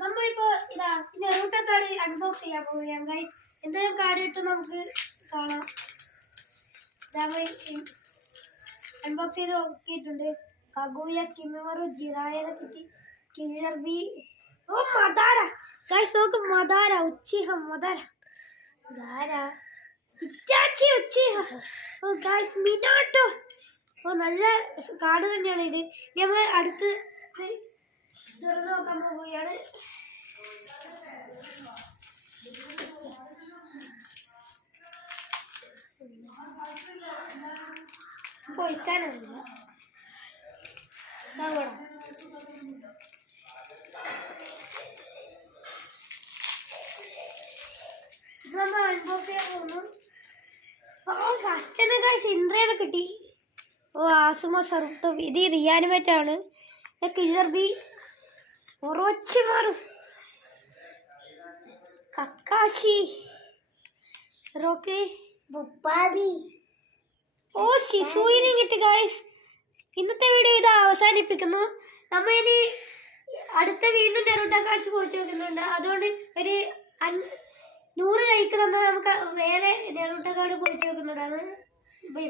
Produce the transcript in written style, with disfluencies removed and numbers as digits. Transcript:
നമ്മളിപ്പോ ഇതാ നെറൂട്ടോ card unbox ചെയ്യാൻ പോവുകയാണ് ഗൈസ്. എന്തെങ്കിലും കാർഡ് ഇട്ട് നമുക്ക് കാണാം. അൺബോക്സ് ചെയ്ത് നോക്കിയിട്ടുണ്ട്. കഗുയ, കിമറു, ജിറായനെ കിട്ടി. കില്ലർ ബി, ഓ മദാര ഗൈസ്, നോക്ക് മദാര, ഉച്ചിഹ മദാര, ധാര, ഇറ്റാച്ചി ഉച്ചിഹ, ഓ ഗൈസ് മിനാട്ടോ. ഓ നല്ല കാർഡ് തന്നെയാണ് ഇത്. നമ്മൾ അടുത്ത് തുറന്നു നോക്കാൻ പോവുകയാണ്. പൊയ്ക്കാനല്ല നമ്മൾ അൺബോക്സ് ചെയ്യാൻ പോകുന്നു. ഫസ്റ്റ് തന്നെ കാശ് ഇന്ദ്രനെ കിട്ടി. ഓ ആസുമോ സറുട്ടോ, ഇത് റിയാനിമേറ്റാണ്. കില്ലർ ബി, ഒറോച്ചിമാറു, കക്കാശി, റോക്കി, ബുപ്പാബി, ഓ ഷിസുവിനെ കിട്ടി ഗൈസ്. ഇന്നത്തെ വീഡിയോ ഇത് അവസാനിപ്പിക്കുന്നു. നമ്മൾ ഇനി അടുത്ത വീണ്ടും നെറൂട്ടോ കാർഡ്സ് പോയി നോക്കുന്നുണ്ട്. അതുകൊണ്ട് ഒരു 100 കൈക്ക് തന്നാൽ നമുക്ക് വേറെ നെറൂട്ടോ കാർഡ് പോയി നോക്കുന്നുണ്ടാണ്. Bye bye.